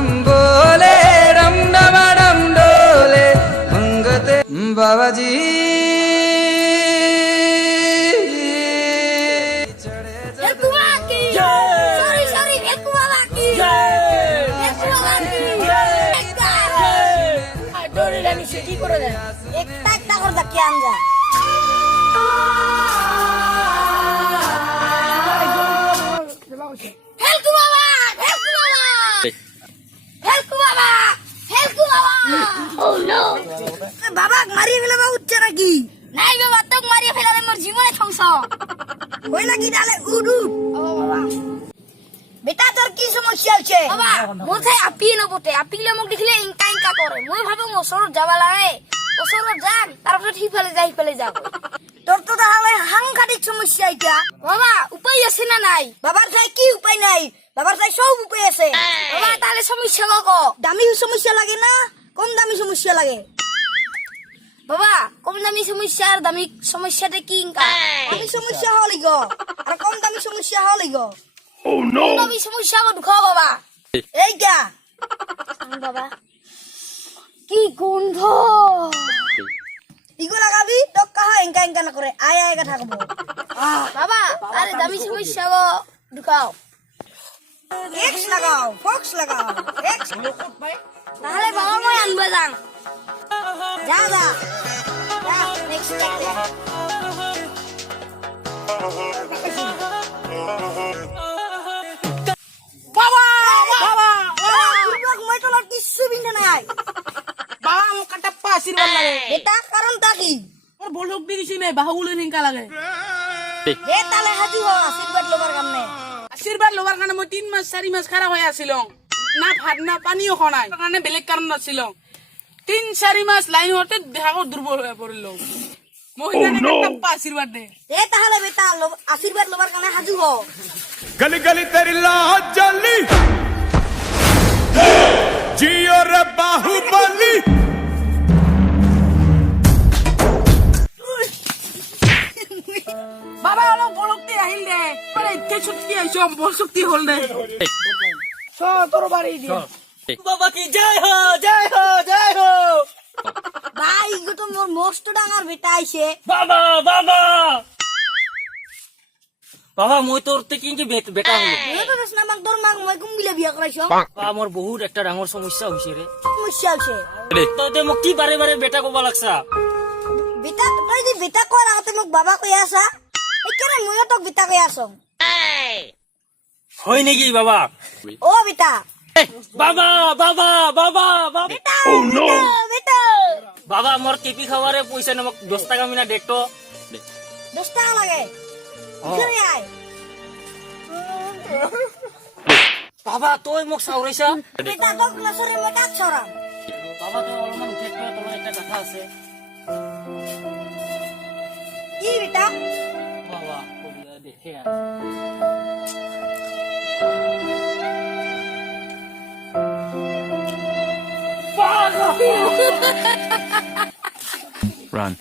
डम बोले डम डोले मंगते बाबा जी বাবা মারিয়ে ফেলে উঠছে নাকি? নাই বাবা, তোকে মারিয়ে ফেলালে মোর জীবনে ধ্বংস ওই নাকি তাহলে উড়ু। বেটা তোর কি সমস্যা হচ্ছে? বাবা মোথায় আপিয়ে ন বটে, আপিলে মোক দেখিলে ইনকা ইনকা করে। মই ভাবো ওসরত যাবা লাগে, ওসরত যাক তারপরে ঠিক ফেলে যাই ফেলে যাব। তোর তো তাহলে সাংঘাতিক সমস্যা এটা। বাবা উপায় আছে না নাই? বাবার চাই কি উপায় নাই? বাবার চাই সব উপায় আছে। বাবা তাহলে সমস্যা ক? দামি সমস্যা লাগে না কম দামি সমস্যা লাগে? বাবা কম দামি সমস্যা আর দামি সমস্যাটা কি? দামি সমস্যা হলি গো আর কম দামি সমস্যা হলি গো। কম দামি সমস্যা গো দুঃখ বাবা এইটা। বাবা কি গন্ধ! ইগো লাগাবি তো কাহা এঙ্কা এঙ্কা না করে আয় আয় কথা কব। বাবা আরে দামি সমস্যা গো ঢুকাও। এক্স লাগাও, ফক্স লাগাও, এক্স তাহলে বাবা মই আনবে যাং। যা যা যা নেক্সট দেখতে। বাবা বাবা মই তো আর কিছু বিন্দে নাই। বাবা মোক কাটা আশীর্বাদ লাগে। এটা কারণটা কি? মোর বলক দি দিছি নাই বাহুগুলো হিংকা লাগে। হে তালে হাজু হ আশীর্বাদ লবার কামনে। আশীর্বাদ লবার কারণে মই 3 মাস 4 মাস খারাপ হয়ে আছিল, না ভাত না পানিও খাই। কারণে বেলেগ কারণ আছিল। 3-4 মাস লাইন হতে দেখা দুর্বল হয়ে পড়ল। মই কানে কাটা আশীর্বাদ দে। হে তাহলে বেটা আশীর্বাদ লবার কামনে হাজু হ। गली गली तेरी लाज जली जियो रे बाहुबली। বাবা হলো বলক দি আহিল দে, মানে কে শক্তি আইছো বল শক্তি হল দে। তোর বাড়ি দি বাবা কি জয় হো জয় হো জয় হো। ভাই ইগো তো মোর মস্ত ডাঙার বেটা আইছে। বাবা বাবা বাবা মই তোর থেকে কি বেটা হলো। এ তো বেশ না মাক তোর মাক মই কুম গিলা বিয়া করাইছো। বাবা আমার বহুত একটা ডাঙর সমস্যা হইছে রে। সমস্যা আছে তো মোক কি বারে বারে বেটা কবা লাগছা? বেটা তুই যে বেটা কই রাতে মোক বাবা কই আসা, এই কেন মইও তো বেটা কই আসো। হয় নাকি বাবা? ও বেটা বাবা বাবা বাবা বাবা বেটা বেটা বাবা মোর টিপি খাওয়ারে পয়সা না, মোক 10 টাকা মিনা দেখতো। 10 টাকা লাগে ঘরে আয়। বাবা তুই মোক চাউরাইছা। বেটা তো ক্লাসরে মই কাট ছরাম। বাবা তো অলপমান উঠে তোমার একটা কথা আছে। কি বেটা? বাবা কবিয়া দেখে Run.